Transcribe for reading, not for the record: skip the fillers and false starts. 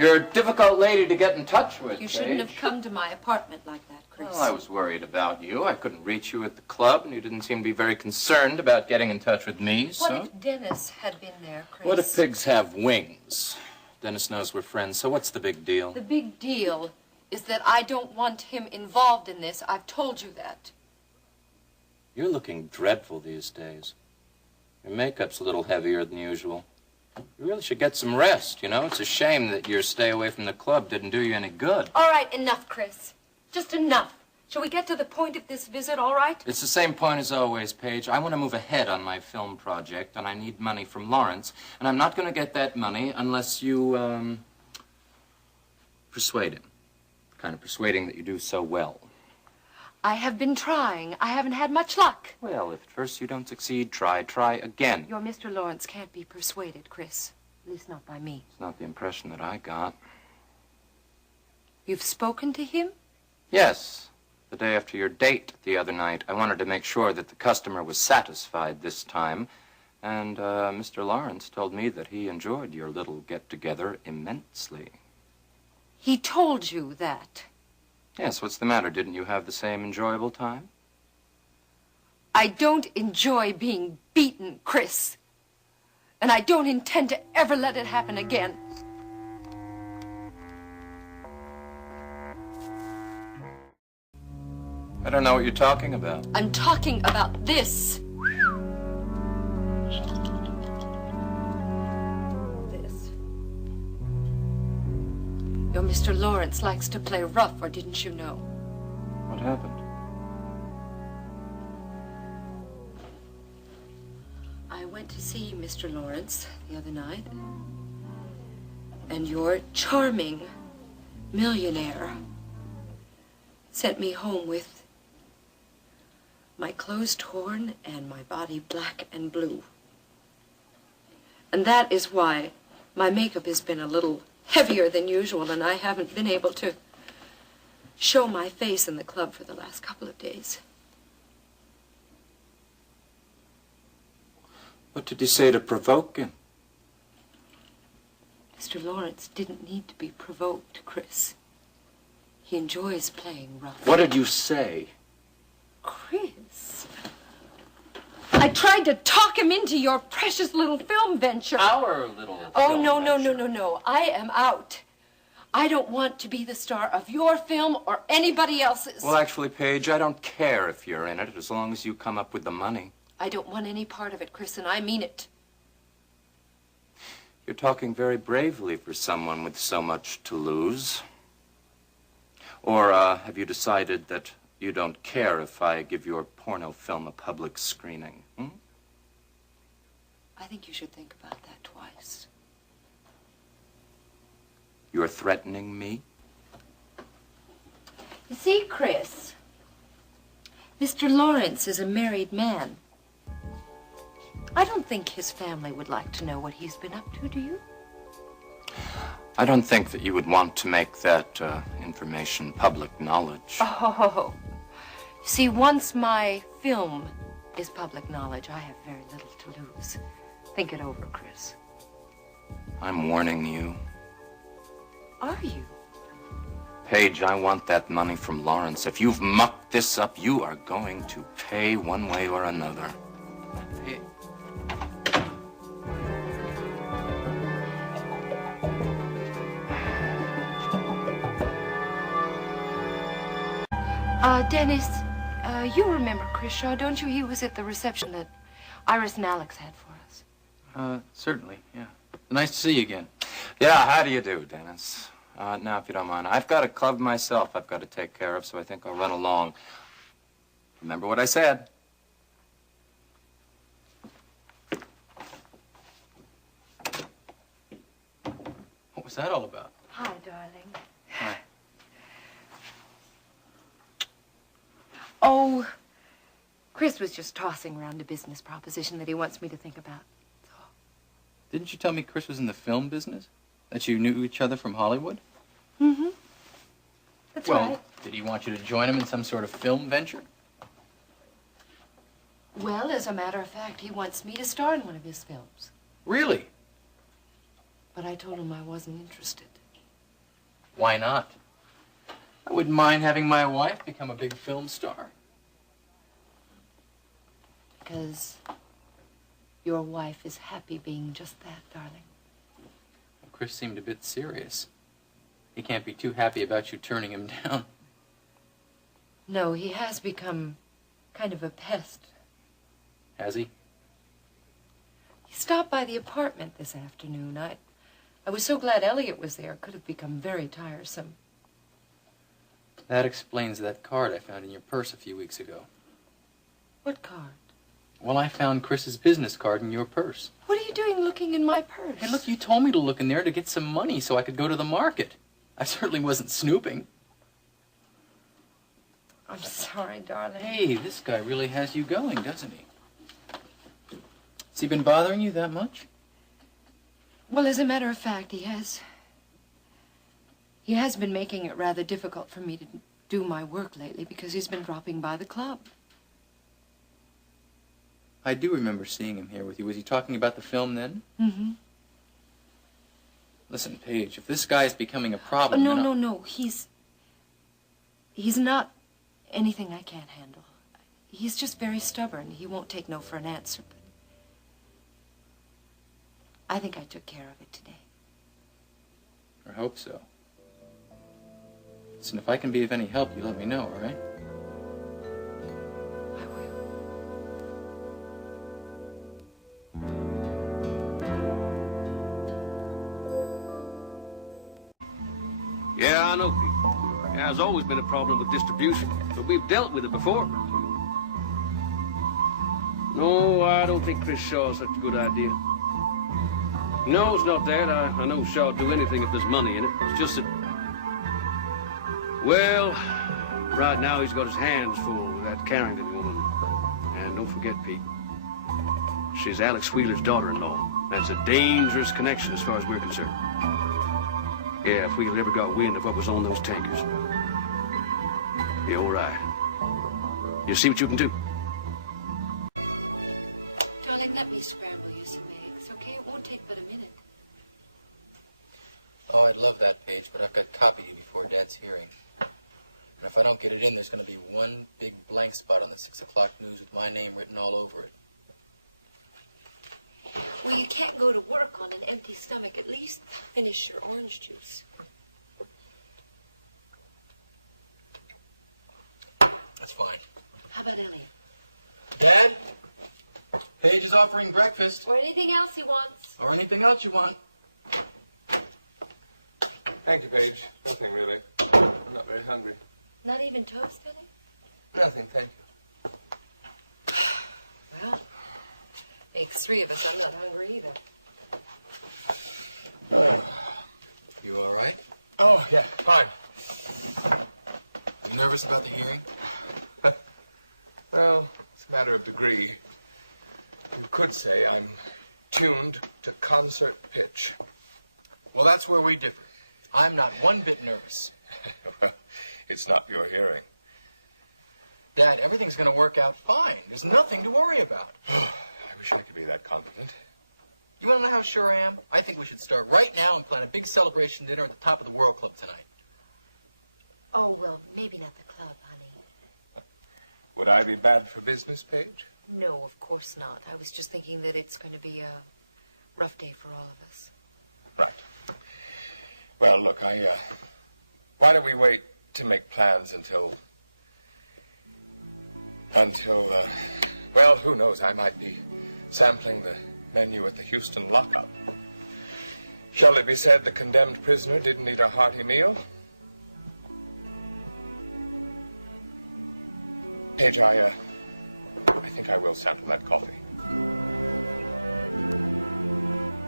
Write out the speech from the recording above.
You're a difficult lady to get in touch with, You shouldn't Paige. have come to my apartment like that, Chris. Well, I was worried about you. I couldn't reach you at the club, and you didn't seem to be very concerned about getting in touch with me, so... What if Dennis had been there, Chris? What if pigs have wings? Dennis knows we're friends, so what's the big deal? The big deal is that I don't want him involved in this. I've told you that. You're looking dreadful these days. Your makeup's a little heavier than usual. You really should get some rest, you know? It's a shame that your stay away from the club didn't do you any good. All right, enough, Chris. Just enough. Shall we get to the point of this visit, all right? It's the same point as always, Paige. I want to move ahead on my film project, and I need money from Lawrence, and I'm not going to get that money unless you, persuade him. The kind of persuading that you do so well. I have been trying. I haven't had much luck. Well, if at first you don't succeed, try again. Your Mr. Lawrence can't be persuaded, Chris. At least not by me. It's not the impression that I got. You've spoken to him? Yes. The day after your date the other night, I wanted to make sure that the customer was satisfied this time. And Mr. Lawrence told me that he enjoyed your little get-together immensely. He told you that? Yes, what's the matter? Didn't you have the same enjoyable time? I don't enjoy being beaten, Chris. And I don't intend to ever let it happen again. I don't know what you're talking about. I'm talking about this. Your Mr. Lawrence likes to play rough, or didn't you know? What happened? I went to see Mr. Lawrence the other night, and your charming millionaire sent me home with my clothes torn and my body black and blue. And that is why my makeup has been a little heavier than usual, and I haven't been able to show my face in the club for the last couple of days. What did you say to provoke him? Mr. Lawrence didn't need to be provoked, Chris. He enjoys playing rough. What did you say? Chris, I tried to talk him into your precious little film venture. Our little Oh, film no, no, venture. no, no, no. I am out. I don't want to be the star of your film or anybody else's. Well, actually, Paige, I don't care if you're in it as long as you come up with the money. I don't want any part of it, Chris, and I mean it. You're talking very bravely for someone with so much to lose. Or have you decided that you don't care if I give your porno film a public screening? I think you should think about that twice. You're threatening me? You see, Chris, Mr. Lawrence is a married man. I don't think his family would like to know what he's been up to, do you? I don't think that you would want to make that information public knowledge. Oh, see, once my film is public knowledge, I have very little to lose. Think it over, Chris. I'm warning you. Are you? Paige, I want that money from Lawrence. If you've mucked this up, you are going to pay one way or another. Hey. Dennis, you remember Chris Shaw, don't you? He was at the reception that Iris and Alex had for us. Certainly, yeah. Nice to see you again. Yeah, how do you do, Dennis? Now, if you don't mind, I've got a club myself I've got to take care of, so I think I'll run along. Remember what I said. What was that all about? Hi, darling. Hi. Oh, Chris was just tossing around a business proposition that he wants me to think about. Didn't you tell me Chris was in the film business? That you knew each other from Hollywood? Mm-hmm. That's right. Did he want you to join him in some sort of film venture? Well, as a matter of fact, he wants me to star in one of his films. Really? But I told him I wasn't interested. Why not? I wouldn't mind having my wife become a big film star. Because your wife is happy being just that, darling. Well, Chris seemed a bit serious. He can't be too happy about you turning him down. No, he has become kind of a pest. Has he? He stopped by the apartment this afternoon. I was so glad Elliot was there. It could have become very tiresome. That explains that card I found in your purse a few weeks ago. What card? Well, I found Chris's business card in your purse. What are you doing looking in my purse? Hey, look, you told me to look in there to get some money so I could go to the market. I certainly wasn't snooping. I'm sorry, darling. Hey, this guy really has you going, doesn't he? Has he been bothering you that much? Well, as a matter of fact, he has. He has been making it rather difficult for me to do my work lately because he's been dropping by the club. I do remember seeing him here with you. Was he talking about the film then? Mm-hmm. Listen, Paige, if this guy is becoming a problem... Oh, no. He's not anything I can't handle. He's just very stubborn. He won't take no for an answer, but I think I took care of it today. I hope so. Listen, if I can be of any help, you let me know, all right? I will. Yeah, I know, Pete. Yeah, there's always been a problem with distribution, but we've dealt with it before. No, I don't think Chris Shaw's such a good idea. No, it's not that. I know Shaw'd do anything if there's money in it. It's just that... Well, right now he's got his hands full with that Carrington woman. And don't forget, Pete, she's Alex Wheeler's daughter-in-law. That's a dangerous connection as far as we're concerned. Yeah, if Wheeler ever got wind of what was on those tankers. Yeah, all right. You see what you can do. Darling, let me scramble you some eggs, okay? It won't take but a minute. Oh, I'd love that, Paige, but I've got to copy you before Dad's hearing. And if I don't get it in, there's going to be one big blank spot on the 6 o'clock news with my name written all over it. Well, you can't go to work on an empty stomach. At least finish your orange juice. That's fine. How about Elliot? Dad, Paige is offering breakfast. Or anything else he wants. Or anything else you want. Thank you, Paige. Nothing, really. I'm not very hungry. Not even toast, Elliot? Nothing, thank you. Well, makes 3 of us. I'm not hungry either. You all right? Oh, yeah, fine. You nervous about the hearing? Well, it's a matter of degree. You could say I'm tuned to concert pitch. Well, that's where we differ. I'm not one bit nervous. Well, it's not your hearing. Dad, everything's going to work out fine. There's nothing to worry about. I wish I could be that confident. You want to know how sure I am? I think we should start right now and plan a big celebration dinner at the top of the World Club tonight. Oh, well, maybe not the club, honey. Would I be bad for business, Paige? No, of course not. I was just thinking that it's going to be a rough day for all of us. Right. Well, look, why don't we wait to make plans until, well, who knows, I might be sampling the menu at the Houston lockup. Shall it be said the condemned prisoner didn't eat a hearty meal? Paige, I think I will sample that coffee.